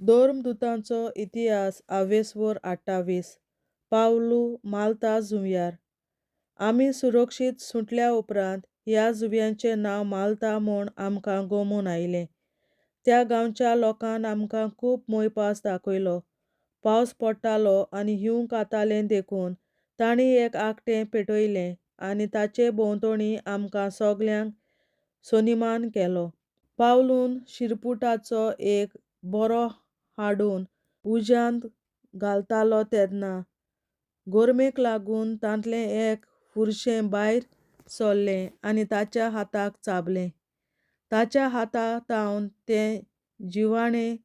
धर्मदूतांचो इतिहास 28 पावलू माल्ता जुंव्यार. आमी सुरक्षीत सुटल्या उपरांत ह्या जुंव्यांचें नांव माल्ता म्हूण आमकां गमून आयलें. त्या गांवच्या लोकांन आमकां खूब मोयपास दाखयलो. पावस पडटालो आनी हिंव कातालें देखून तांणी एक आकटें पेटयलें आनी ताचे भोंवतणी आमकां सगल्यांक सैमान केलो. पावलून शिरपुटाचो एक बरो हाडून उज्यांत घालतालो तेन्ना गरमेक लागून तांतलें एक फुरशें भायर सरलें आनी ताच्या हाताक चाबलें. ताच्या हातांतावन तें जिवाणें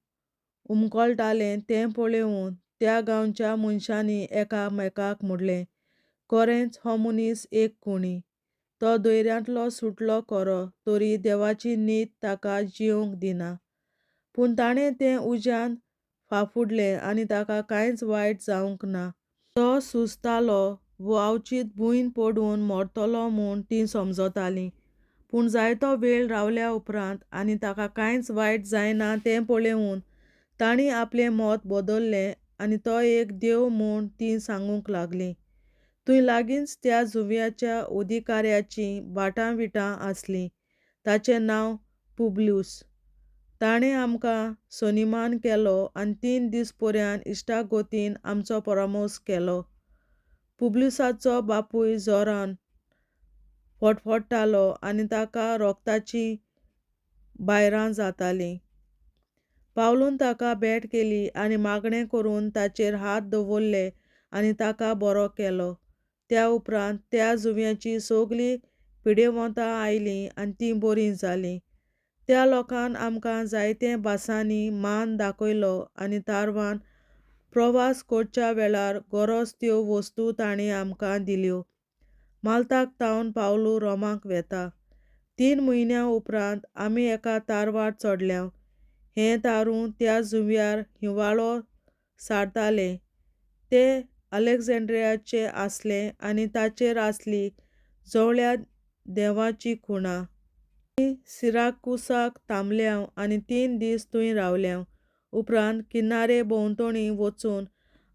उमकळटालें तें पळोवन त्या गांवच्या मनशांनी एकामेकाक म्हणलें, खरेंच हो मनीस एक खुणी. तो दर्यांतलो सुटलो खरो, तरी देवाची न्हीद ताका जिवंक दिना. पूण ताणें तें उज्यांत फाफुडलें आनी ताका कांयच वायट जावंक ना. तो सुस्तालो वावचीत भुंयन पडून मरतलो म्हूण तीं समजतालीं. पूण जायतो वेळ रावल्या उपरांत आनी ताका कांयच वायट जायना तें पळोवन तांणी आपलें मत बदल्लें आनी तो एक देव म्हूण तीं सांगूंक लागलीं. थंय लागींच त्या जुंव्याच्या अधिकाऱ्याचीं भाटां आसलीं. ताचें नांव पुबलियूस. ताणें आमकां सैमान केलो आनी 3 दीस पर्यंत इश्टागतीन आमचो परामोस केलो. पुबलियूसाचो बापूय जोरान फडफडटालो आनी ताका रोगताचीं भायरां जातालीं. पावलून ताका भेट केली आनी मागणें करून ताचेर हात दवरले आनी ताका बरो केलो. त्या उपरांत त्या जुंव्याचीं सगळीं पिडेवंतां आयलीं आनी तीं बरीं जालीं. त्या लोकान आमकां जायते भासांनी मान दाखयलो आनी तारवान प्रवास करच्या वेळार गरज त्यो वस्तू तांणी आमकां दिल्यो. माल्ताक तावन पावलू रोमाक वेता. 3 म्हयन्यां उपरांत आमी एका तारवार चडल्यांव. हें तारून त्या जुंव्यार हिंवाळो सारतालें. तें अलेक्झांड्रियाचें आसलें आनी ताचेर आसली जळ्ळ्या देवाची खुणा. आमी सिराकुसाक थांबल्यांव आनी 3 दीस थंय रावल्यांव. उपरांत किनारे भोंवतणी वचून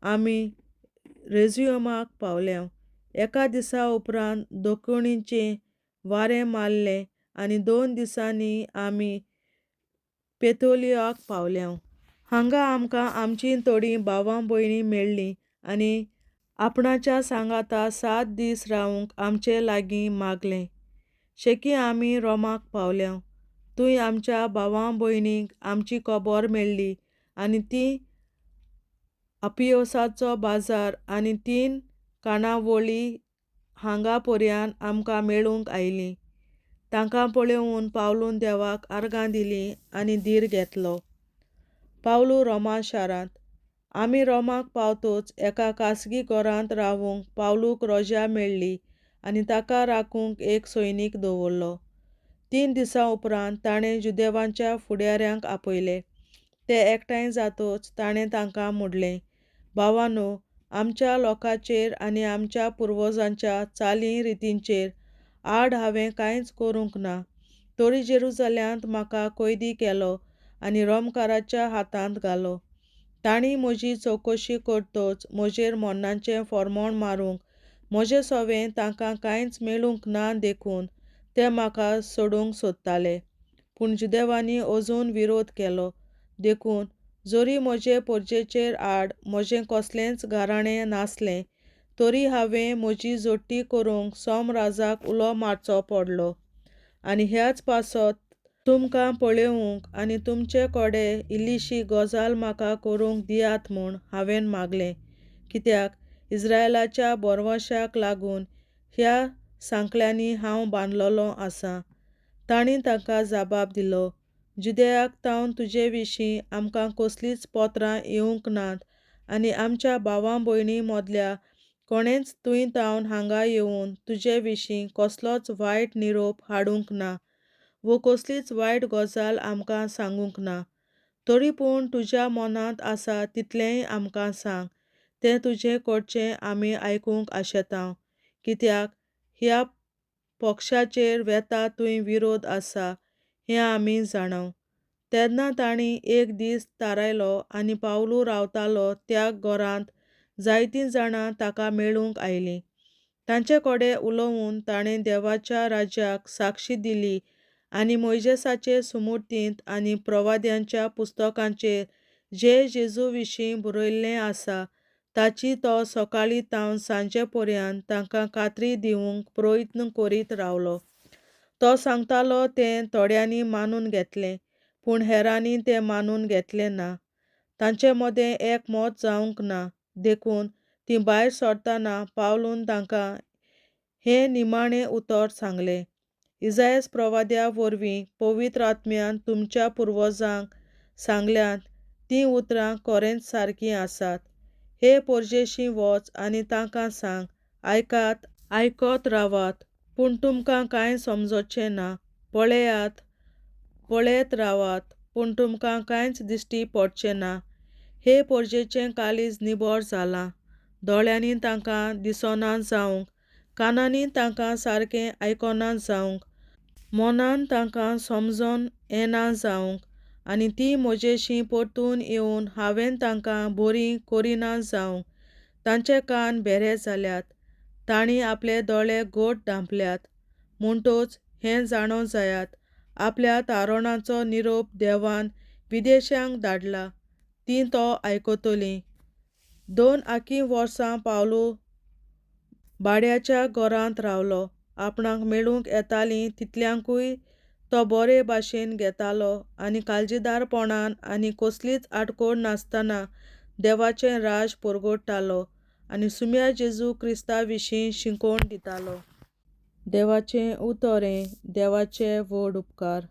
आमी रेजियोमाक पावल्यांव. एका दिसा उपरांत दखणीचें वारें मारलें आनी 2 दिसांनी आमी पेतोलियाक पावल्यांव. हांगां आमकां आमचीं थोडीं भावां भयणीं मेळ्ळीं आनी आपणाच्या सांगाता 7 दीस रावंक आमचे लागीं मागलें. शेकी आमी रोमाक पावल्यांव. थंय आमच्या भावां भयणींक आमची खबर मेळ्ळी आनी तीं अपियोसाचो बाजार आनी 3 खाणावळीं हांगां पर्यंत आमकां मेळूंक आयलीं. तांकां पळोवन पावलून देवाक आर्गां दिलीं आनी धीर घेतलो. पावलू रोमा शारांत. आमी रोमाक पावतच एका खासगी घरांत रावूंक पावलूक रजा मेळ्ळी आनी ताका राखूंक एक सैनीक दवरलो. 3 दिसां उपरांत ताणें जुदेवांच्या फुडाऱ्यांक आपयले. ते एकठांय जातच ताणें तांकां म्हणलें, भावांनो, आमच्या लोकांचेर आनी आमच्या पुर्वजांच्या चाली रितींचेर आड हांवें कांयच करूंक ना. तरी जेरुसलेमांत म्हाका कैदी केलो आनी रोमकाराच्या हातांत घालो. तांणी म्हजी चवकशी करतच म्हजेर मरणाचें फर्मोण मारूंक म्हजे सवें तांकां कांयच मेळूंक ना देखून ते म्हाका सोडूंक सोदताले. पूण जुदेवांनी अजून विरोध केलो देखून जरी म्हजे परचेचेर आड म्हजें कसलेंच घराणें नासलें तरी हांवें म्हजी जोडटी करूंक सोमराजाक उलो मारचो पडलो. आनी ह्याच पासत तुमकां पळोवंक आनी तुमचे कडेन इल्लीशी गजाल म्हाका करूंक दियात म्हूण हांवें मागलें, कित्याक इस्रायेलाच्या बरवंशाक लागून ह्या सांखळ्यांनी हांव बांदलोलों आसां. तांणी तांकां जापाप दिलो, जुदेयाक तावन तुजे विशीं आमकां कसलींच पत्रां येवंक नात आनी आमच्या भावां भयणीं मदल्या कोणेंच थंय तावन हांगां येवन तुजे विशीं कसलोच वायट निरोप हाडूंक ना वो कसलीच वायट गजाल आमकां सांगूंक ना. तरी पूण तुज्या मनांत आसा तितलेंय आमकां सांग. तें तुजे कडचें आमी आयकूंक आशेतांव, कित्याक ह्या पक्षाचेर वेता थंय विरोध आसा हें आमी जाणाव. तेन्ना ताणी एक दीस थारायलो आनी पावलू रावतालो त्या घरांत जायतीं जाणां ताका मेळूंक आयलीं. तांचे कडेन उलोवून ताणें देवाच्या राज्याक साक्षी दिली आनी मोइजेसाचे सुमृतींत आनी प्रवाद्यांच्या पुस्तकांचेर जे जेजू विशीं बरयल्लें आसा ताची तो सकाळीं तावन सांजे पर्यंत तांकां खात्री दिवंक प्रयत्न करीत रावलो. तो सांगतालो तें थोड्यांनी मानून घेतलें, पूण हेरांनी तें मानून घेतलें ना. तांचे मदें एकमत जावंक ना. देखून तीं भायर सरतना पावलून तांकां हें निमाणें उतर सांगलें. इसायास प्रवाद्या वरवीं पवित्र आत्म्यान तुमच्या पुर्वजांक सांगल्यांत तीं उतरां खरेंच सारकीं आसात. हे पोरजेशीं वच आनी तांकां सांग, आयकात, आयकत रावात, पूण तुमकां कांय समजचें ना. पळयात, पळयत रावात, पूण तुमकां कांयच दिश्टी पडचें ना. हे पोरजेचें काळीज निबळ जालां. दोळ्यांनी तांकां दिसना जावंक, कानांनी तांकां सारकें आयकना जावंक, मनान तांकां समजोन येना जावंक, आनी तीं म्हजेशीं परतून येवन हांवें तांकां बरीं करिना जावंक. तांचे कान भेरे जाल्यात, तांणी आपले दोळे घोट धांपल्यात. म्हणटूच हें जाणो जायात, आपल्या तारणाचो निरोप देवान विदेशांक धाडला, तीं तो आयकतलीं. 2 आखीं वर्सां पावलू भाड्याच्या घरांत रावलो. आपणाक मेळूंक येतालीं तितल्यांकूय तो बरे भाशेन घेतालो आनी काळजीदारपणान आनी कसलीच आडखळ नासतना देवाचें राज परगडटालो आनी सुम्या जेजू क्रिस्ता विशीं शिकोवन दितालो. देवाचें उतरें. देवाचे व्हड उपकार.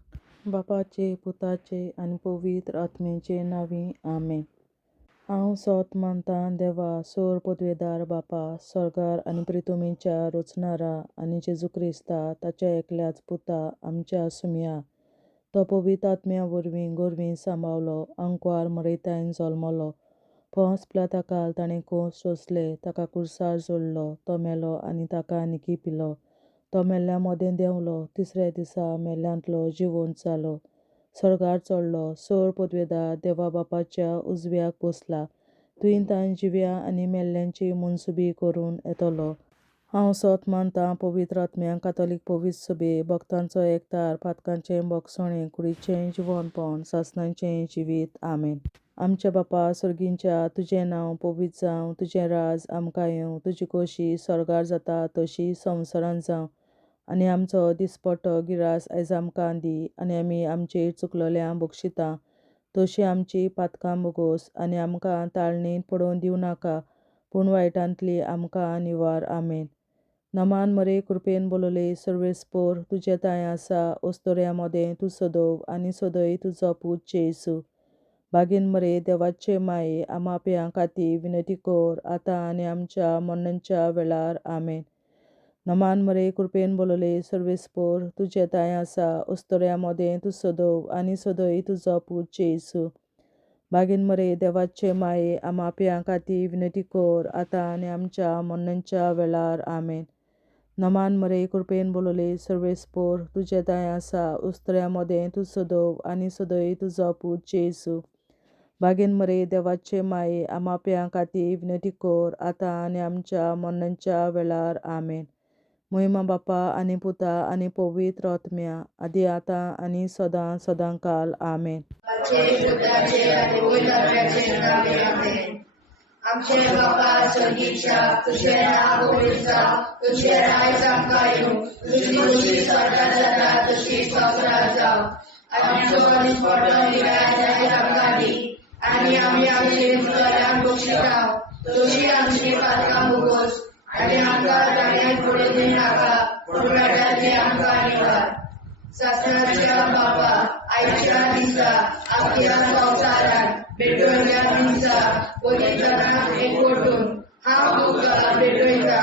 बापाचे, पुताचे आनी पवित्र आत्म्याचे नांवीं. आमेन. हांव सोत मानतां देवा, सोर पदवेदार बापा, स्वर्गार आनी पृथ्वीच्या रचणारा, आनी जेजू क्रिस्ता ताच्या एकल्याच पुता आमच्या सुम्या. तो पवित्र आत्म्या वरवीं गोरवीं सांबावलो, अंकवार मरयतायन जल्मलो. पोंस पिलाताकाल ताणें खूंस सोंसले, ताका क्रुसार जोडलो, तो मेलो आनी ताका निखिपिलो. तो मेल्ल्या मदें देंवलो, तिसऱ्या दिसा मेल्ल्यांतलो जिवंत जालो, स्वर्गार चडलो, सोर पदवेदार देवा बापाच्या उजव्याक बसला, थंय ताण जिव्या आनी मेल्ल्यांची मनसुबी करून येतलो. हांव सोत मानतां पवित्र आत्म्याक, कातोलीक पवित्र सभे, भक्तांचो एकठार, पातकांचें भोगसणें, कुडीचें जिवंतपण, सासणाचें जिवीत. आमेन. आमच्या बापा सर्गींच्या, तुजें नांव पवित्र जावं, तुजें राज आमकां येवं, तुजी खोशी स्वर्गार जाता तशी संवसारांत जावं. आनी आमचो दिसपट्टो गिरास आयज आमकां दी, आनी आमी आमचेर चुकलोल्यांक बक्षिता तशी आमची पातकां बोगोस, आनी आमकां ताळणेंत पडोवन दिवं नाका, पूण वायटांतली आमकां निवार. आमेन. नमान मरे कृपेन बोलोले सर्वेस्पोर, तुजे ताय आसा, ओस्तोऱ्या मदें तूं सदोव आनी सदय तुजो पूत जेसू. बागीन मरे देवाचे माये, आमाप्यां खातीर विनंती कर, आतां आनी आमच्या मरणाच्या वेळार. आमेन. नमान मरे कृपेन बोलोले सर्वेस्पोर, तुजे ताय आसा, ओस्तोऱ्या मदें तूं सदोव आनी सदय तुजो पूत जेसू. बागीन मरे देवाचे माये, आमाप्यां खातीर विनंती कर, आतां आनी आमच्या मरणाच्या वेळार. आमेन. नमान मरे कृपेन बोलोले सर्वेस्पोर, तुजे ताय आसा, ओस्तोऱ्या मदें तूं सदोव आनी सदय तुजो पूत जेसू. बागीन मरे देवाचे माये, आमाप्यां खातीर विनंती कर, आतां आनी आमच्या मरणाच्या वेळार. आमेन. महिमा बापा आनी पुता आनी पवित्र आत्म्या, आदी आतां आनी सदां सदांकाल. आमेन. आमचे बापा स्वर्गीच्या, तुझे नाव पवित्र जावं, तुझे राज आमकां येवं, तुजी खुशी स्वर्गार जाता तशी संवसारांत जावं. आनी आमचो दिसपट्टो गिरास आयज आमकां दी, आनी आमी आमचे चुकलोल्यांक बक्षिता तशी आमची पातकां बोगोस, आनी आमकां ताळ्यांत पडोवन दिवं नाका, पूण वायटांतली आमकां निवार. सासणाच्या बापा, आयच्या दिसा आपल्या संवसारांत भेटवयल्या दिसा पवित्रांक एकवटून हांव तुका भेटयता.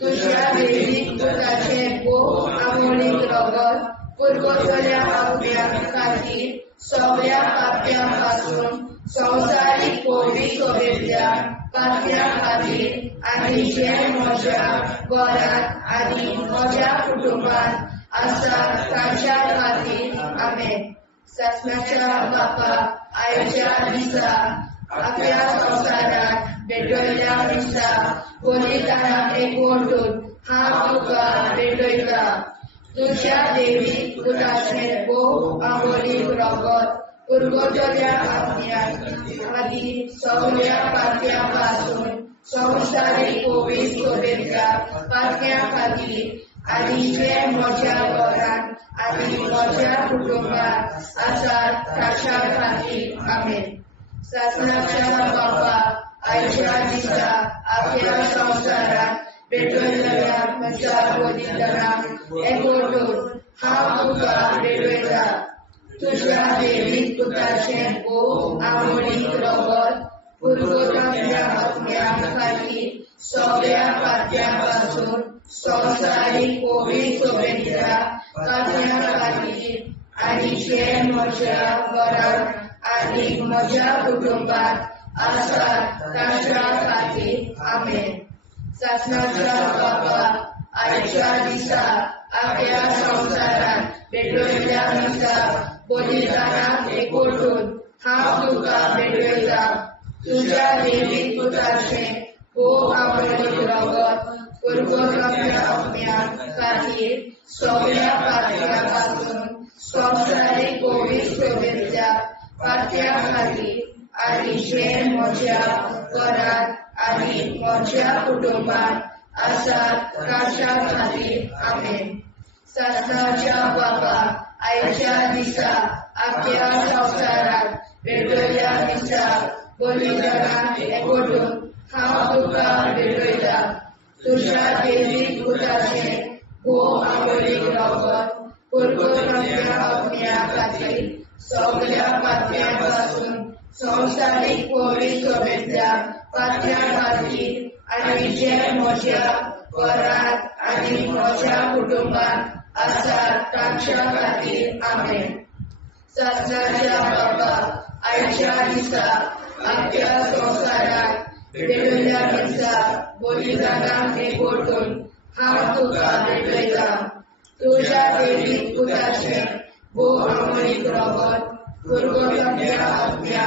तुज्या वेळीक पुताचें भोव आमोणीक रगत पुरगोसल्या आत्म्या खातीर सगळ्या पाप्यां पासून संवसारीक पवित्र सभेंतल्या पाप्यां खातीर आनी जे म्हज्या घरांत आनी म्हज्या कुटुंबांत आसा तांच्या खातीर. आमेन. शासनाच्या बापा आयच्या दिसा आपल्या संसारात भेटवयल्या दिसा बलिदानाक एकवटून हांव तुका भेटयता. तुझ्या देवी पुताचें भोव आंबोलीक रगत पुरगोटल्या आत्म्याक खातीर सगळ्या पातया पासून संवसारीक कोवीड सोबेतल्या पातया खातीर आनी जे म्हज्या घरांत आनी म्हज्या कुटुंबात आसात ताच्या खातीर आमेन. शासनाच्या बापा आयच्या दिसा आपल्या संसारात भेटवयल्या म्हज्या बलिदानाक एकवटून हांव तुका भेटयता. तुझ्या देवी पुताचें भोव आंबोलीक रगत पुरगोटल्या आत्म्या खातीर सगळ्या पातया पासून संवसारीक कोवीड सोबेतल्या पातया खातीर आनी जे म्हज्या घरांत आनी म्हज्या कुटुंबात आसात ताच्या खातीर आमेन. शासनाच्या बापा आयच्या दिसा आपल्या संसारात भेटवयल्या दिसा बलिदानाक एकवटून हांव तुका भेटयता. तुझ्या देवी पुताचें भोव आंबोलीक रगत पुरगोटल्या आत्म्या खातीर सगळ्या पातया पासून संवसारीक कोवीड सोबेतल्या पातया खातीर आनी जे म्हज्या घरांत आनी म्हज्या कुटुंबात आसात ताच्या खातीर आमेन. शासनाच्या बापा आयच्या दिसा आपल्या संसारात भेटवयल्या दिसा बलिदानाक एकवटून हांव तुका भेटयता. तुझ्या देवी पुताचें भोव आंबोलीक रगत पुरगोटल्या आत्म्या खातीर सगळ्या पातया पासून संवसारीक कोवीड सोबेतल्या पातया खातीर आनी जे म्हज्या घरांत आनी म्हज्या कुटुंबात आसात ताच्या खातीर आमेन. शासनाच्या बापा आयच्या दिसा आपल्या संसारात भेटवयल्या दिसा बलिदानाक एकवटून हांव तुका भेटयता. तुझ्या देवी पुताचें भोव आंबोलीक रगत पुरगोटल्या आत्म्या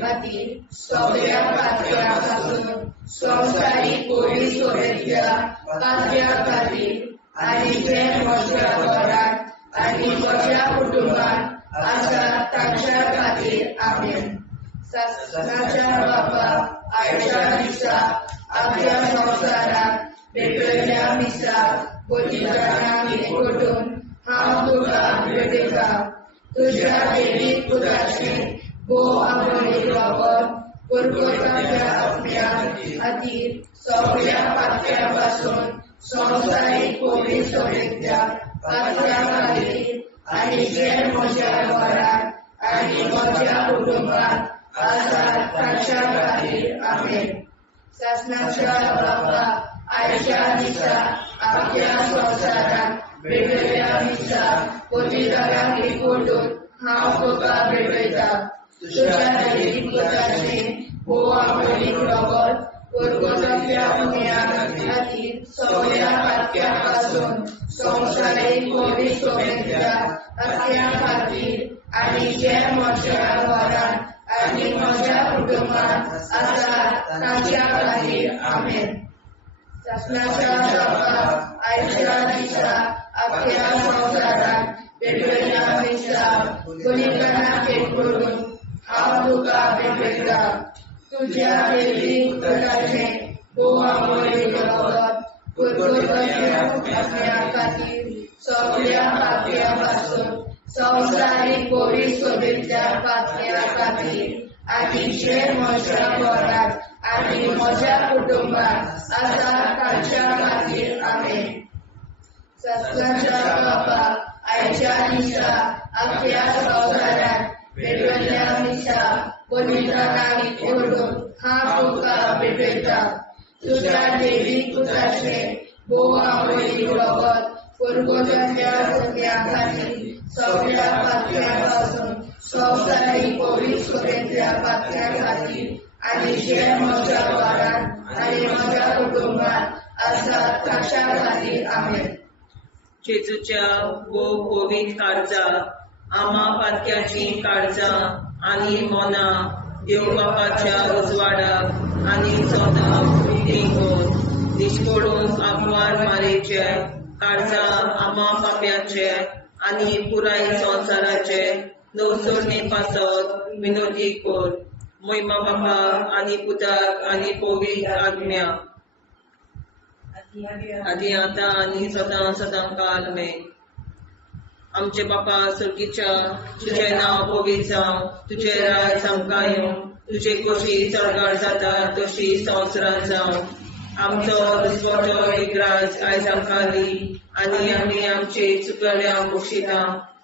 खातीर सगळ्या पातया पासून संवसारीक कोवीड सोबेतल्या पातया खातीर आनी जे म्हज्या घरांत आनी म्हज्या कुटुंबात आसात ताच्या खातीर आमेन. शासनाच्या बापा आयच्या दिसा आपल्या संसारात भेटवयल्या दिसा बलिदानाक एकवटून हांव तुका भेटयता. तुझ्या देवी पुताचें भोव आंबोलीक रगत पुरगोटल्या आत्म्या खातीर सगळ्या पातया पासून संवसारीक कोवीड सोबेतल्या पातया खातीर आनी जे म्हज्या घरांत आनी म्हज्या कुटुंबात आसात ताच्या खातीर आमेन. शासनाच्या बापा आयच्या दिसा आपल्या संसारात भेटवयल्या दिसा बलिदानाक एकवटून हांव तुका भेटयता. तुझ्या देवी पुताचें भोव आंबोलीक रगत पुरगोटल्या आत्म्या खातीर सगळ्या पातया पासून संवसारीक कोवीड सोबेतल्या पातया खातीर आनी जे म्हज्या घरांत आनी म्हज्या कुटुंबात आसात ताच्या खातीर आमेन. शासनाच्या बापा आयच्या दिसा आपल्या संसारात भेटवयल्या दिसा बलिदानाक एकवटून हांव तुका भेटयता. तुझ्या देवी पुताचें भोव आंबोलीक रगत पुरगोटल्या आत्म्या खातीर सगळ्या पातया पासून संवसारीक कोवीड सोबेतल्या पातया खातीर आनी जे म्हज्या घरांत आनी म्हज्या कुटुंबात आसात ताच्या खातीर आमेन. शासनाच्या बापा आयच्या दिसा आपल्या संसारात भेटवयल्या दिसा बलिदानाक एकवटून हांव तुका भेटयता. तुझ्या देवी पुताचें भोव आंबोलीक रगत पुरगोटल्या आत्म्या खातीर सगळ्या पातया पासून संवसारीक कोवीड सोबेतल्या पातया खातीर आनी जे म्हज्या घरांत आनी म्हज्या कुटुंबात आसात ताच्या खातीर आमेन. जेजूच्या भोव कोवीड काळजाक आम्हा पातक्याची काळजां आनी मोना देव बापाच्या उजवाडाक आनी सोदाक निघून निश्कोडून आग्वार मारेचे काळजां आम्हा पाप्याचे आनी पुराय संवसाराचे नवसोडणी पासत विनोदी कोर महिमा बापा आनी पुताक आनी पवित्र आत्म्या आदी आतां आनी सदां सदां काल मे आमचे बापा सर्गीच्या तुझे नांव पवित्र जावं तुझे राज आमकां येवं तुझे कशी चडगाड जाता तशी संवसारांत जावं आमचो दिसवटो विग्राज आयज आमकां दी आनी आमी आमचे चुकल्यांक बक्षिता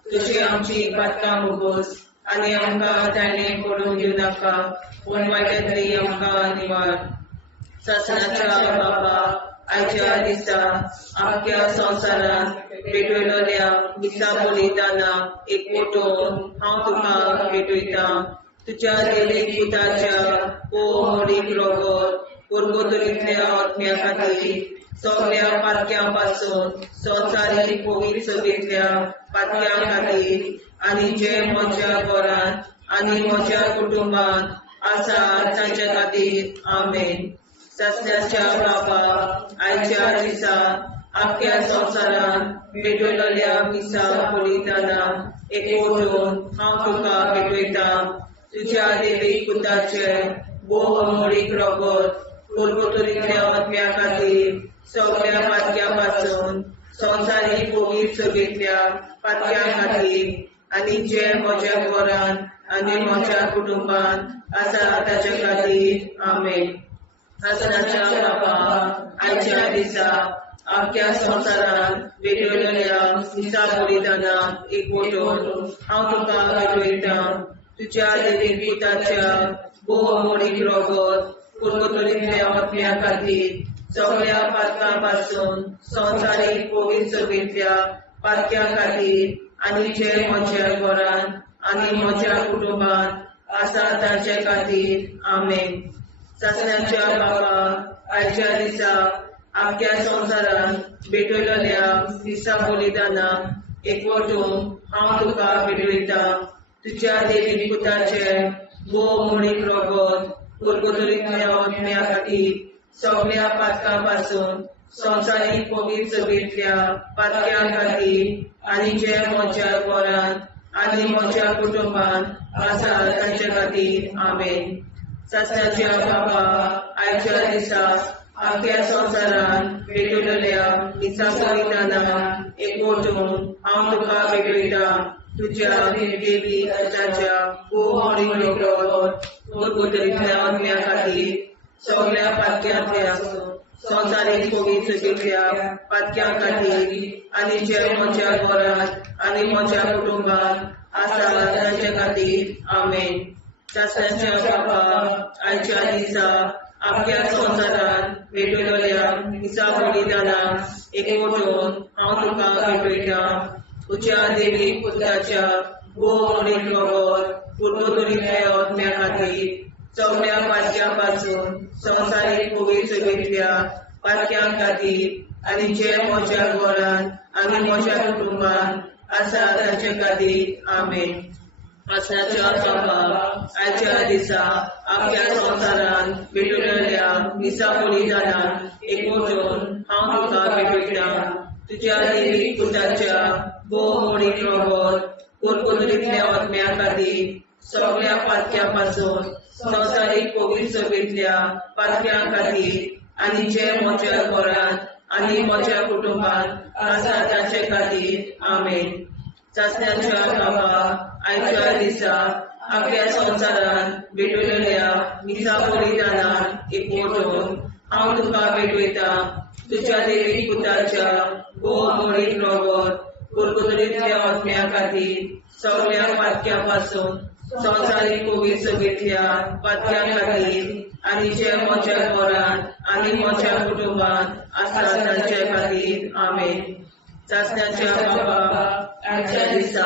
तशी आमची पातकां मुगोस आनी आमकां ताणें पडूंक दिवं नाका पूण वायट्यांतली आमकां निवार सासणाच्या बापा आयच्या दिसा आख्या संवसारांत भेटयलोल्या दिसा बलिदाना एकवटून हांव तुका भेटयता तुज्या देवीक पुताच्या मोडीक रोगोर पुर्गोतरींतल्या आत्म्या खातीर सगळ्या पातक्यां पासून संवसारीक पवित्र सभेंतल्या पातक्यां खातीर आनी जे म्हज्या घरांत आनी म्हज्या कुटुंबांत आसा तांच्या खातीर आमेन सासण्याच्या बापा आयच्या दिसा आख्या संवसारांत भेटयलोल्या दिसा बलिदाना एकवटून हांव तुका भेटयता तुज्या देवीक पुताचे मोडीक रोगोर पुर्गोतरींतल्या आत्म्या खातीर सगळ्या पातक्यां पासून संवसारीक पवित्र सभेंतल्या पातक्यां खातीर आनी जे म्हज्या घरांत आनी म्हज्या कुटुंबांत आसा ताचे खातीर आमेन सासणाच्या बापा आयच्या दिसा आख्या संवसारांत भेटयलोल्या दिसा बलिदाना एकवटून हांव तुका भेटयता तुज्या देवीक पुताच्या मोडीक रोगोर पुर्गोतरींतल्या आत्म्या खातीर सगळ्या पातकां पासून संवसारीक पवित्र सभेंतल्या पातक्यां खातीर आनी जे म्हज्या घरांत आनी म्हज्या कुटुंबांत आसा तांचे खातीर आमेन सासण्याच्या बापा आयच्या दिसा आख्या संवसारांत भेटयलोल्या दिसा बलिदाना एकवटून हांव तुका भेटयता तुज्या देवीक पुताचे मोडीक रोगोर पुर्गोतरींतल्या आत्म्या खातीर सगळ्या पातकां पासून संवसारीक पवित्र सभेंतल्या पातक्यां खातीर आनी जे म्हज्या घरांत आनी म्हज्या कुटुंबांत आसा तांचे खातीर आमेन सासण्याच्या बापा आयच्या दिसा आख्या संवसारांत भेटयलोल्या दिसा बलिदाना एकवटून हांव तुका भेटयता तुज्या देवीक पुताच्या मोडीक रोगोर पुर्गोतरींतल्या आत्म्या खातीर सगळ्या पातक्यांतल्या संवसारीक पवित्र सभेंतल्या पातक्यां खातीर आनी जे म्हज्या घरांत आनी म्हज्या कुटुंबांत आसा तांचे खातीर आमेन सासण्याच्या बापा आयच्या दिसा आख्या संवसारांत भेटयलोल्या दिसा बलिदाना एकवटून हांव तुका भेटयता तुज्या देवीक पुताच्या मोडीक रोगोर पुर्गोतरींतल्या आत्म्या खातीर सगळ्या पातक्यां पासून संवसारीक पवित्र सभेंतल्या पातक्यां खातीर आनी जे म्हज्या घरांत आनी म्हज्या कुटुंबांत आसा तांचे खातीर आमेन सासण्याच्या बापा आयच्या दिसा आख्या संवसारांत भेटयलोल्या दिसा बलिदाना एकवटून हांव तुका भेटयता तुज्या देवीक पुताच्या मोडीक रोगोर पुर्गोतरींतल्या आत्म्या खातीर सगळ्या पातक्यां पासून संवसारीक पवित्र सभेंतल्या पातक्यां खातीर आनी जे म्हज्या घरांत आनी म्हज्या कुटुंबांत आसा तांचे खातीर आमेन सासण्याच्या बापा आयच्या दिसा आख्या संवसारांत भेटयलोल्या दिसा बलिदाना एकवटून हांव तुका भेटयता तुज्या देवीक पुताच्या मोडीक रोगोर पुर्गोतरींतल्या आत्म्या खातीर सगळ्या पातक्यां पासून संवसारीक पवित्र सभेंतल्या पातक्यां खातीर आनी जे म्हज्या घरांत आनी म्हज्या कुटुंबांत आसा तांचे खातीर आमेन सासण्याच्या बापा आयच्या दिसा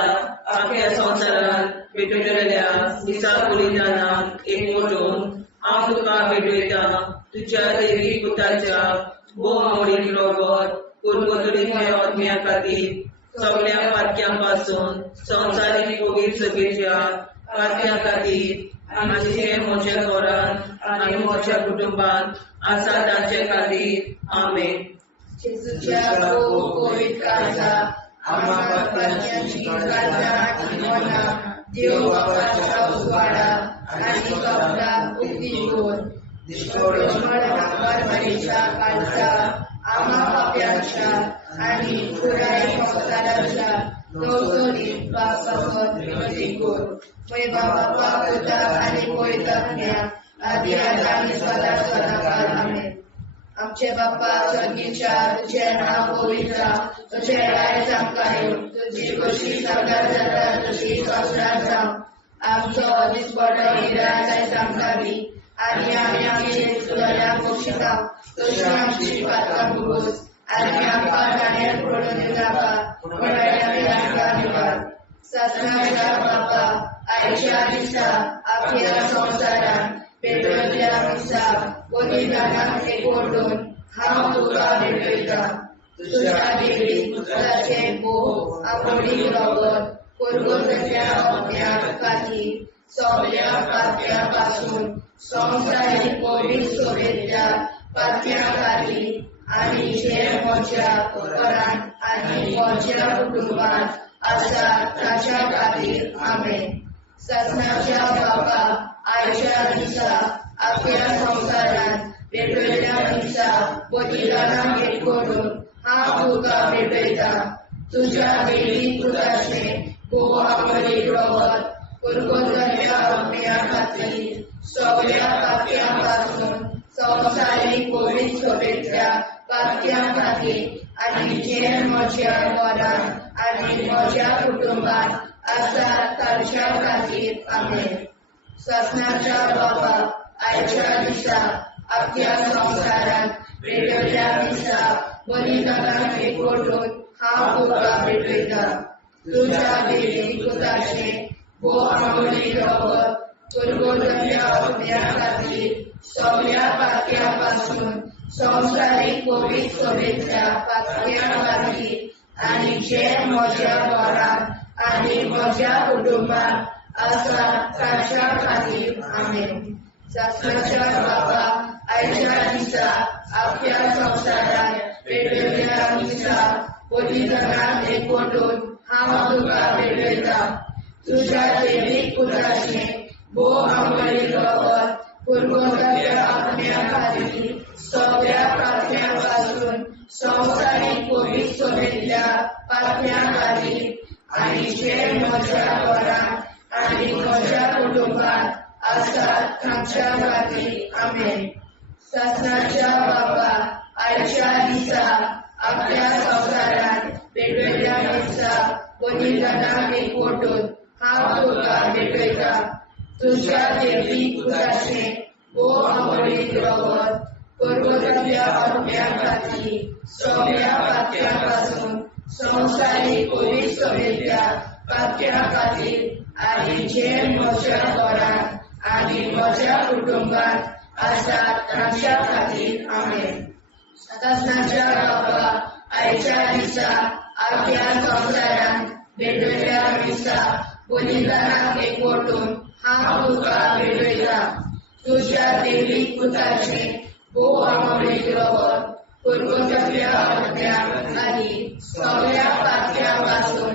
आख्या संवसारांत भेटयलोल्या दिसा बलिदाना एकवटून हांव तुका भेटयता तुज्या देवीक पुताच्या मोडीक रोगोर पुर्गोतरींतल्या आत्म्या खातीर सगळ्या पातक्यांपासून संवसारीक कोवीड चुकीच्या पातक्या खातीर आनी जे म्हज्या घरांत आनी म्हज्या कुटुंबात आसा तांचे खातीर आमेन. जेजूच्या कोविड काळजा आम्हा पातकांची काळजा आनी मना देव बापाच्या उजवाडा आनी कपडाक उक्ती कर. परमेच्या काळजा आम्हा पाप्यांच्या आनी पुराय संसाराच्या नवसरीत पापासत विनती कर. बाबा पुता आनी पवित्रात्म्या आदी आनी सदा सदाकाळ आमेन. आमचे बाप्पा स्वर्गीच्या तुझे नाव पवित्र तुझे राय आमकां तुझी कशी सगळ्यात जाता तशी संसारात जावं. आमचो दिसपडो निराय आमकां दी आनी आमी आमचे सुदारण्याक बक्षिता तशी आमची पातकां भोगोस आनी आमकां गाण्यात पडून नाका पूण आमकां निवाड. ससनाच्या बापा आयच्या दिसा आख्या संवसारान पेटयल्ल्या दिसा बलिदानाक एकवटून हांव तुका भेटयता. तुज्या देवी पुत्राचे भोव आवडीक रगत पुरगोतल्या अज्ञान खातीर सगळ्या पातक्यां पासून संवसारीक कोवीड सोबेतल्या पातक्यां खातीर आनी जे म्हज्या घरांत आनी म्हज्या कुटुंबात आसा ताच्या खातीर आमेन. ससनाच्या बापा आयच्या दिसा आख्या संवसारान पेटयल्ल्या दिसा बलिदानाक एकवटून हांव तुका भेटयता. तुज्या देवी पुत्राचे भोव आवडीक रगत पुरगोतल्या अज्ञा खातीर सगळ्या पातक्यां पासून संवसारीक कोवीड सोबेतल्या पातक्यां खातीर आनी जे म्हज्या घरांत आनी म्हज्या कुटुंबात आसा ताच्या खातीर आमेन. ससनाच्या बापा आयच्या दिसा आख्या संवसारान पेटयल्ल्या दिसा बलिदानाक एकवटून हांव तुका भेटयता. तुज्या देवी पुत्राचे भोव आवडीक रगत पुरगोतल्या अज्ञा खातीर सगळ्या पातक्यां पासून संवसारीक कोवीड सोबेतल्या पातक्यां खातीर आनी जे म्हज्या घरांत आनी म्हज्या कुटुंबात आसा ताच्या खातीर आमेन. ससनाच्या बापा आयच्या दिसा आख्या संवसारान पेटयल्ल्या दिसा बलिदानाक एकवटून हांव तुका भेटयता. तुज्या देवी पुत्राचे भोव आवडीक रगत पुरगोतल्या अज्ञा खातीर सगळ्या पातक्यां पासून संवसारीक कोवीड सोबेतल्या पातक्यां खातीर आनी जे म्हज्या घरांत आनी म्हज्या कुटुंबात आसा तांच्या खातीर आमेन. ससनाच्या बापा आयच्या दिसा आख्या संवसारान पेटयल्ल्या दिसा बलिदानाक एकवटून हांव तुका भेटयता. तुज्या देवी पुत्राचे भोव आवडीक रगत पुरगोतल्या अज्ञा खातीर सगळ्या पातक्यां पासून संवसारीक कोवीड सोबेतल्या पातक्यां खातीर आनी जे म्हज्या घरांत आनी म्हज्या कुटुंबात आसा तांच्या खातीर आमेन. ससनाच्या बापा आयच्या दिसा आख्या संवसारान पेटयल्ल्या दिसा बलिदानाक एकवटून हांव तुका भेटयता. तुज्या देवी पुत्राचे भोव आवडीक रगत पुरगोतल्या अज्ञा खातीर सगळ्या पातक्यां पासून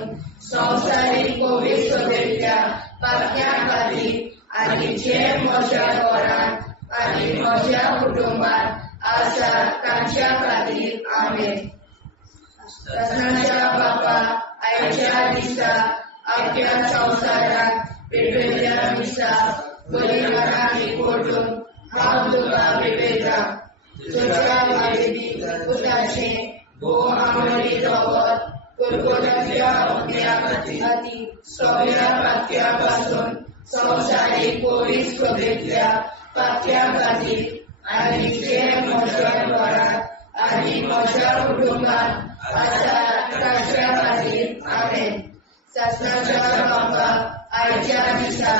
संवसारीक कोवीड सोबेतल्या पातक्यां खातीर आनी जे म्हज्या घरांत आनी म्हज्या कुटुंबात आसा तांच्या खातीर आमेन. ससनाच्या बापा आयच्या दिसा आख्या संवसारान पेटयल्ल्या दिसा बलिदानाक एकवटून हांव तुका भेटयता. तुज्या देवी पुत्राचे भोव आवडीक रगत पुरगोतल्या अज्ञा खातीर सगळ्या पातक्यां पासून संवसारीक कोवीड सोबेतल्या पातक्यां खातीर आनी जे म्हज्या घरांत आनी म्हज्या कुटुंबात आसा तांच्या खातीर आमेन. ससनाच्या बापा आयच्या दिसा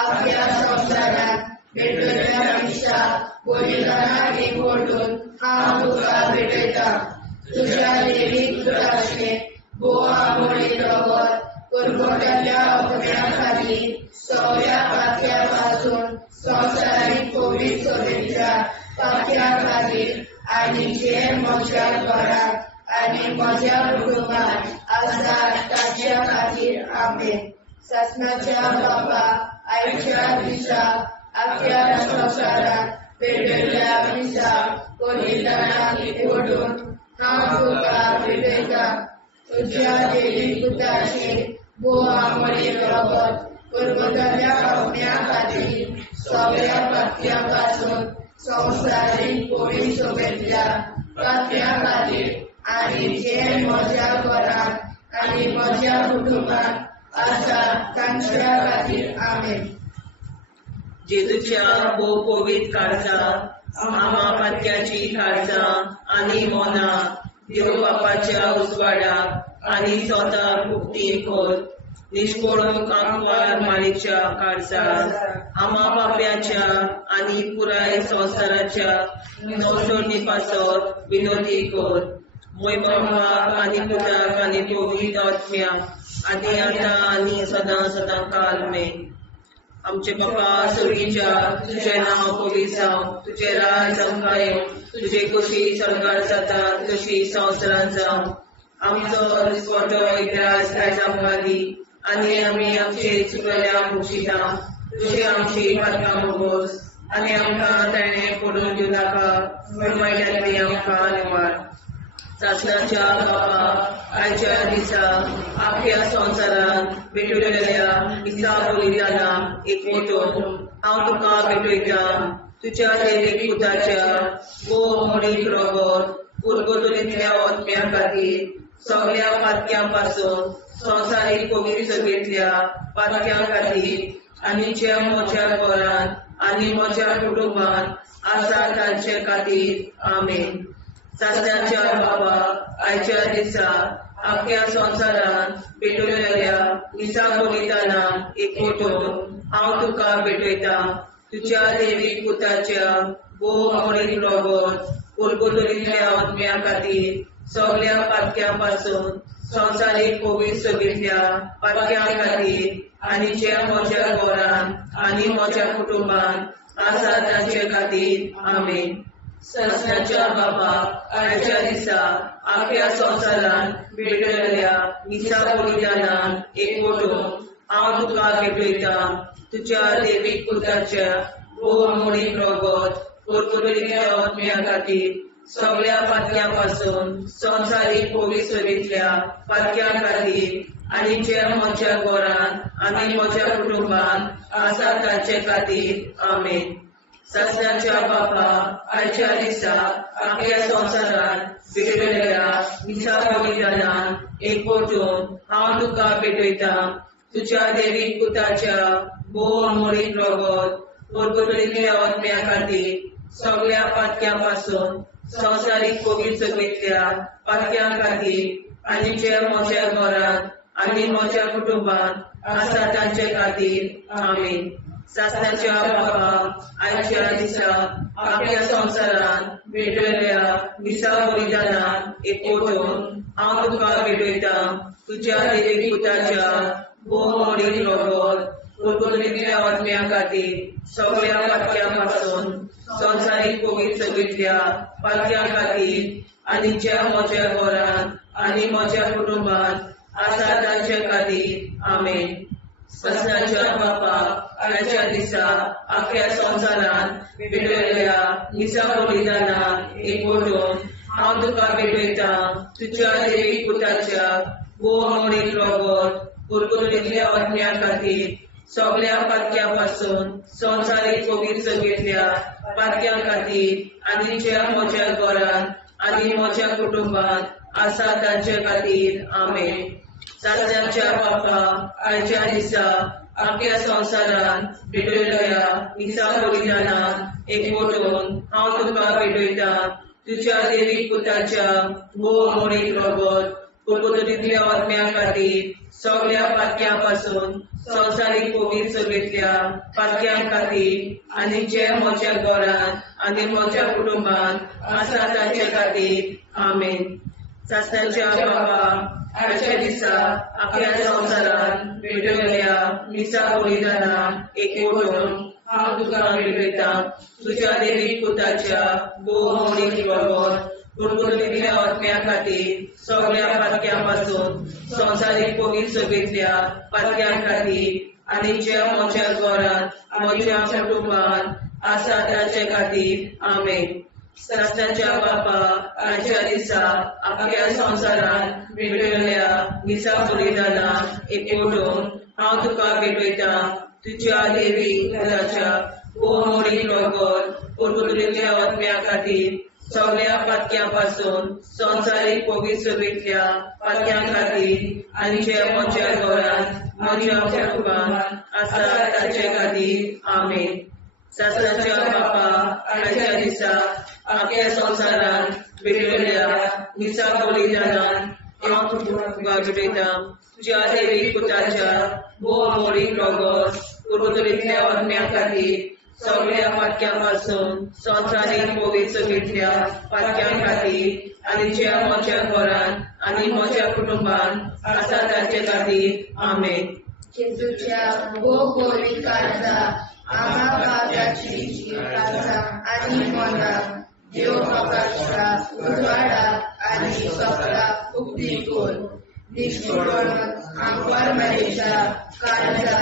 आख्या संवसारान पेटयल्ल्या दिसा बलिदानाक एकवटून हांव तुका भेटयता. तुज्या देवी पुत्राचे बोआ मोडी रगत कुरगोट्याच्या अवघड्या खाली सगळ्या पातळ्यापासून संसारिक कोविड सभेच्या पातळ्या खाली आणि जे माझ्या घरात आणि माझ्या कुटुंबात असतात त्याच्या खातीर आमेन. शासनाच्या बाबा आयच्या दिसा अख्ख्या संसारात पेटलेल्या दिसा कोणीतरी निवडून नाव तुका भेटयता तुझ्या देवी पुताचे बोआ मोडी रगत कुरगोट्याच्या अवघड्या खाली सगळ्या पातळ्यापासून संसारिक कोविड सभेच्या पातळ्या खाली आणि जे माझ्या घरात आणि माझ्या कुटुंबात असतात त्यांच्या खातीर आमेन. जेजूच्या भोव कोविड काळजा आमा पातक्याची काळजा आणि मोना देव बापाच्या उजवाडाक आणि स्वता मुक्ती कोर निष्कोळूक आंकवार माळेच्या काळजात आमा बाप्याच्या आणि पुराय संसाराच्या नवसोडणी पासत विनोदी कोर मोय बापाक आणि पुताक आणि पवित्र आत्म्या आदी आता आणि सदां सदां काल मे. आमचे बापा सर्गीच्या तुझे नाव पवित्र जावं, तुझे राज आमकां येवं, तुझे कशी सरकार जाता तशी संवसारांत जावं. आमचो दिसपटो इतिहास आयज आमकां दी आणि आमी आमचे चुकल्या मुक्षिता तुझे आमची पातकां मोगोस आणि आमकां ताणें पडून दिवं नाका वायट्यांतली आमकां निवार. शासनाच्या बाबा आयच्या दिसा आख्या संवसारांत भेटलेल्या दिसा बलिदाना एकवटून हांव तुका भेटयता तुझ्या देवीक पुताच्या भोव मोडीक रगत कुरगोटलेंतल्या आत्म्या खातीर सगळ्या पातक्यां पासून संवसारीक कोविड सभेंतल्या पातक्यां खातीर आणि जे म्हज्या घरांत आणि म्हज्या कुटुंबात आसा तांचे खातीर आमेन. शासनाच्या बाबा आयच्या दिसा आख्या संवसारांत भेटलेल्या दिसा बलिदाना एकवटून हांव तुका भेटयता तुझ्या देवीक पुताच्या भोव मोडीक रगत कुरगोटलेंतल्या आत्म्या खातीर सगळ्या पातक्यां पासून संवसारीक कोविड सभेंतल्या पातक्यां खातीर आणि जे म्हज्या घरांत आणि म्हज्या कुटुंबात आसा तांचे खातीर आमेन. शासनाच्या बाबा आयच्या दिसा आख्या संवसारांत भेटलेल्या दिसा बलिदाना एकवटून हांव तुका भेटयता तुझ्या देवीक पुताच्या भोव मोडीक रगत कुरगोटलेंतल्या आत्म्या खातीर सगळ्या पातक्यां पासून संवसारीक कोविड सभेंतल्या पातक्यां खातीर आणि जे म्हज्या घरांत आणि म्हज्या कुटुंबात आसा तांचे खातीर आमेन. शासनाच्या बापा आयच्या दिसा आख्या संवसारांत भेटलेल्या दिसा बलिदाना एकवटून हांव तुका भेटयता तुझ्या देवीक पुताच्या भोव मोडीक रगत कुरगोटलेंतल्या आत्म्या खातीर सगळ्या पातक्यां पासून संवसारीक कोविड सभेंतल्या पातक्यां खातीर आणि जे म्हज्या घरांत आणि म्हज्या कुटुंबात आसा तांचे खातीर आमेन. शासनाच्या बाबा आयच्या दिसा आख्या संवसारांत भेटलेल्या दिसा बलिदाना एकवटून हांव तुका भेटयता तुझ्या देवीक पुताच्या भोव मोडीक रगत कुरगोटलेंतल्या आत्म्या खातीर सगळ्या पातक्यां पासून संवसारीक कोविड सभेंतल्या पातक्यां खातीर आणि जे म्हज्या घरांत आणि म्हज्या कुटुंबात आसा तांचे खातीर आमेन. शासनाच्या बापा आयच्या दिसा आख्या संवसारांत भेटलेल्या दिसा बलिदाना एकवटून हांव तुका भेटयता तुझ्या देवीक पुताच्या भोव मोडीक रगत कुरगोटलेंतल्या आत्म्या खातीर सगळ्या पातक्यां पासून संवसारीक कोविड सभेंतल्या पातक्यां खातीर आणि जे म्हज्या घरांत आणि म्हज्या कुटुंबात आसा तांचे खातीर आमेन. शासनाच्या बापा आयच्या दिसा आख्या संवसारांत भेटलेल्या दिसा बलिदाना एकवटून हांव तुका भेटयता तुझ्या देवीक पुताच्या भोव मोडीक रगत कुरगोटलेंतल्या आत्म्या खातीर सगळ्या पातक्यां पासून संवसारीक कोविड सभेंतल्या पातक्यां खातीर आणि जे म्हज्या घरांत आणि म्हज्या कुटुंबात आसा तांचे खातीर आमेन. सासऱ्याच्या बाबा आजच्या दिसा आपल्या संसारात भेटलेल्या मिसा बलिदानान एकवटून हांव तुका भेटयता तुझ्या देवी पुताच्या भोवमोडीक लागून कुडकुडीतल्या आत्म्या खातीर सगळ्या पातक्यां संसारीक पवित्र सभेंतल्या पातक्यां खातीर आनी ज्या म्हज्या घरांत म्हज्या कुटुंबांत आसा ताचे खातीर आमेन. सासऱ्याच्या बापा आजच्या दिसा आपल्या संसारात भेटलेल्या मिसा बलिदानान एकवटून हांव तुका भेटयता तुझ्या देवी पुताच्या भोवमोडीक लागून कुडकुडीतल्या आत्म्या खातीर सगळ्या पातक्यां संसारीक पवित्र सभेंतल्या पातक्यां खातीर आनी जे म्हज्या घरांत म्हज्या कुटुंबांत आसा ताचे खातीर आमेन. सासऱ्याच्या बापा आजच्या दिसा आपल्या संसारात भेटलेल्या मिसा बलिदानान हांव तुका भेटयता तुझ्या देवी पुताच्या भोवमोडीक लागून कुडकुडीतल्या आत्म्या खातीर सगळ्या पातक्यां संसारीक पवित्र सभेंतल्या पातक्यां खातीर आनी ज्या म्हज्या घरांत आनी म्हज्या कुटुंबांत आसा ताचे खातीर आमेन. जेजूच्या भोवमोडीक काळजा आम्हा पापाची काळजा आनी मनाक देव प्रकाशा उजवाडाक आनी सपनाक उक्ती कर. निष्ठुरण आमकां मेरेच्या काळजा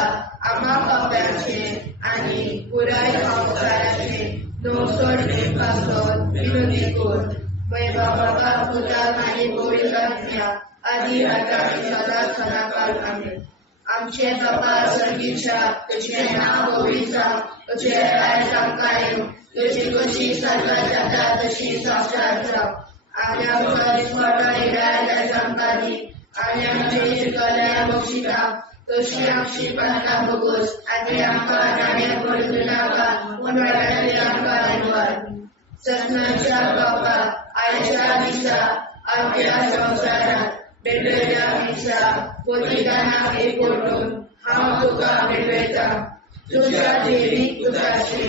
आम्हा पापाचे आनी पुराय संसाराचे नवसोडणे पासून विनोदी कर. बाबा पुताक आनी पवित्रात्म्या आदी आतां आनी सदांच सदांकाळ आमेन. आमचे बाबा सर्गीच्या तुझें नांव पवित्र जावं, तुझें राज्य आमकां येवं, तुजी कशी स्वर्गांत जाता तशी संसारांत जावं. आनी आमकां दिसपट्टो हिराय आमकां दी आनी आमचे शिकल्या बक्षिता तशी आमची प्रार्थना भोगोस आनी आमकां नाण्या पडूं नाका पूण वाटायली आमकां निवार. सत्नाच्या बाबा आयच्या दिसा आपल्या संसारात भेटलेल्या मिसा बलिदानाक एकवटून हांव तुका भेटयता तुझ्या देवी पुताचे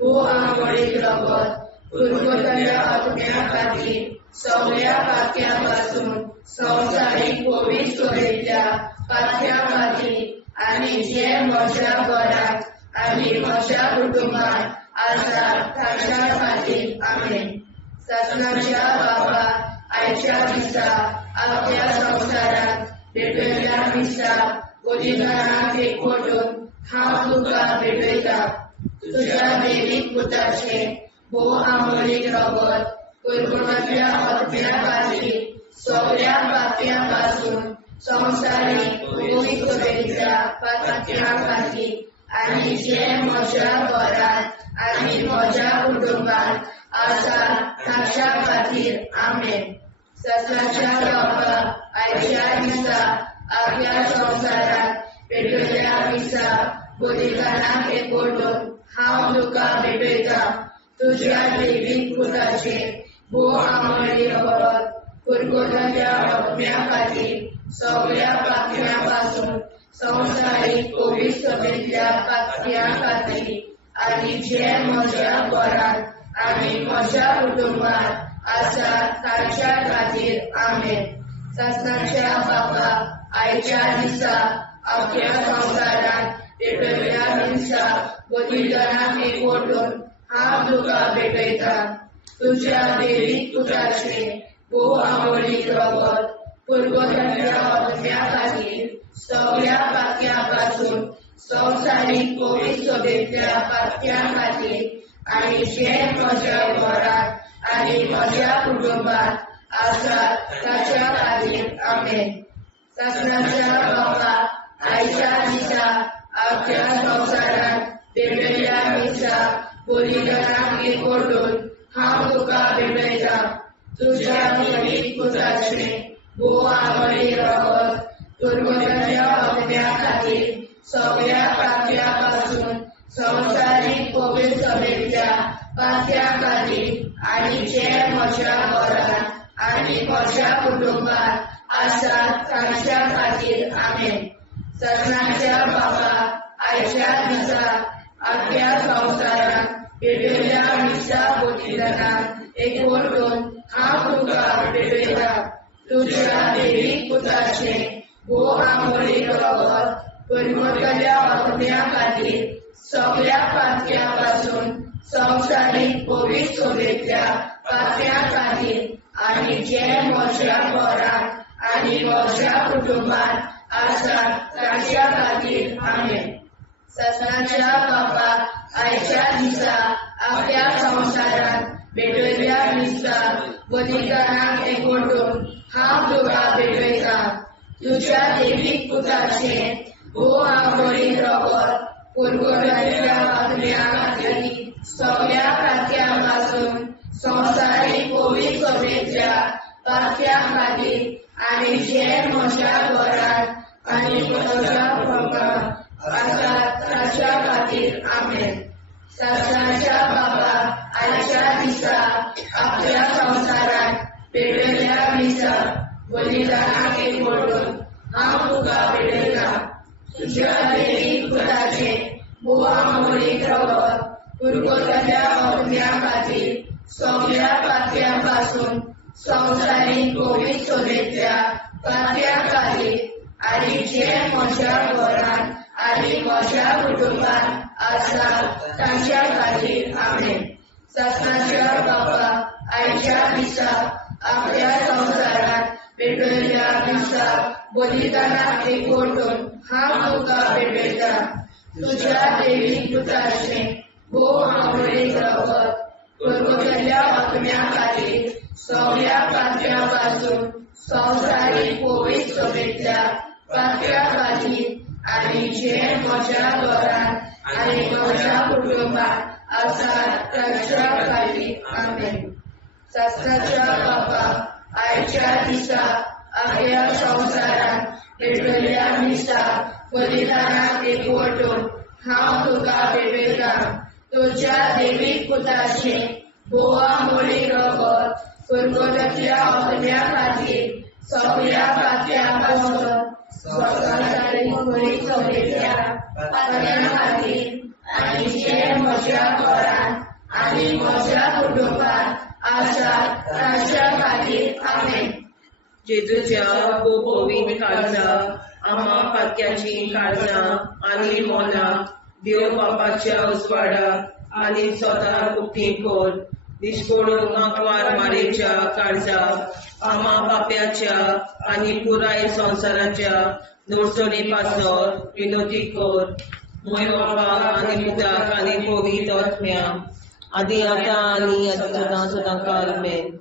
भोवमोडीक लागून कुडकुडीतल्या आत्म्या खातीर सगळ्या पातक्यां संसारीक पवित्र सभेंतल्या पातक्यां खातीर आनी जे म्हज्या घरांत आनी म्हज्या कुटुंबांत आसा ताच्या खातीर आमेन. सासऱ्याच्या बाबा आयच्या दिसा आपल्या संसारात भेटलेल्या मिसा बलिदानाक एकवटून हांव तुका भेटयता तुझ्या देवी पुताचे भोवमोडीक लागून कुडकुडीतल्या आत्म्या खातीर सगळ्या पातक्यां संसारीक पवित्र सभेंतल्या पातक्यां खातीर आनी जे म्हज्या घरांत आनी म्हज्या कुटुंबांत आसा ताच्या खातीर आमेन. सासऱ्याच्या बाबा आयच्या दिसा आपल्या संसारात भेटलेल्या मिसा बलिदानाक एकवटून हांव तुका भेटयता तुझ्या देवी पुताचे भोवमोडीक लागून कुडकुडीतल्या आत्म्या खातीर सगळ्या पातक्यां संसारीक पवित्र सभेंतल्या पातक्यां खातीर आनी जे म्हज्या घरांत आनी म्हज्या कुटुंबांत आसा ताच्या खातीर आमेन. सासऱ्याच्या बाबा आयच्या दिसा आपल्या संसारात भेटलेल्या मिसा बलिदानाक एकवटून हांव तुका भेटयता तुझ्या देवी पुताचे भोवमोडीक लागून कुडकुडीतल्या आत्म्या खातीर सगळ्या पातक्यां संसारीक पवित्र सभेंतल्या पातक्यां खातीर आनी जे म्हज्या घरांत आनी म्हज्या कुटुंबांत आसा ताच्या खातीर आमेन. सासऱ्याच्या बाबा आयच्या दिसा आपल्या संसारात भेटलेल्या मिसा बलिदानाक एकवटून हांव तुका भेटयता तुझ्या देवी पुताचे भोवमोडीक लागून कुडकुडीतल्या आत्म्या खातीर सगळ्या पातक्यां संसारीक पवित्र सभेंतल्या पातक्यां खातीर आनी जे म्हज्या घरांत आनी म्हज्या कुटुंबांत आसा ताच्या खातीर आमेन. सासऱ्याच्या बाबा आयच्या दिसा आपल्या संसारात भेटलेल्या मिसा बलिदानाक एकवटून हांव तुका भेटयता तुझ्या देवीक पुताचे वो आमोरी रगत परमतल्या आत्म्या खातीर सगळ्या पातक्यापासून संवसारीक पवित्र सभेच्या पातक्या खातीर आनी जे म्हज्या घरांत आनी म्हज्या कुटुंबांत आसात तांच्या खातीर आमेन. ससनाच्या बापाक आयच्या दिसा आपल्या संवसारांत भेटयल्या दिसा बलिदानाक एकवटून हांव तुका भेटयता. तुझ्या देवीक पुताचे वो आमोरी रगत परगडल्या आत्म्या खातीर सगळ्या पातक्यापासून संवसारीक पवित्र सभेच्या पातक्या खातीर आनी जे म्हज्या घरांत आनी म्हज्या कुटुंबांत आसात तांच्या खातीर आमेन. ससनाच्या बापाक आयच्या दिसा आपल्या संवसारांत भेटयल्या दिसा बलिदानाक एकवटून हांव तुका भेटयता. तुझ्या देवीक पुताचे वो आमोरी रगत परगडल्या आत्म्या खातीर सगळ्या पातक्यापासून संवसारीक पवित्र सभेच्या पातक्या खातीर आनी जे म्हज्या घरांत आनी म्हज्या कुटुंबांत आसात तांच्या खातीर आमेन. ससनाच्या बापाक आयच्या दिसा आपल्या संवसारांत भेटयल्या दिसा बलिदानाक एकवटून हांव तुका भेटयता. तुझ्या देवीक पुताचे वो आमोरी रगत परगडल्या आत्म्या खातीर सगळ्या पातक्यापासून संवसारीक पवित्र सभेच्या पातक्या खातीर आनी जे म्हज्या घरांत आनी म्हज्या कुटुंबांत आसात तांच्या खातीर आमेन. ससनाच्या बापाक आयच्या दिसा आपल्या संवसारांत भेटयल्या दिसा बलिदानाक एकवटून हांव तुका भेटयता. तुझ्या देवीक पुताचे वो आमोरी रगत परगडल्या आत्म्या खातीर सगळ्या पातक्यापासून संवसारीक पवित्र सभेच्या पातक्या खातीर आनी जे म्हज्या घरांत आनी म्हज्या कुटुंबांत आसात तांच्या खातीर आमेन. जेजूच्या पवित्र काळजा आम्हा पातक्याची काळजां आनी मोलां देव बापाच्या उजवाडाक आनी स्वता उक्ती कोर. दिसपडून आंकवार मारेच्या काळजा आम्हा पाप्याच्या आनी पुराय संवसाराच्या नोडसणी पासर विनोदी कोर. मोय बापाक आनी पुताक आनी पवित्र आत्म्या आदी आतां आनी सदां सदां काल आमेन.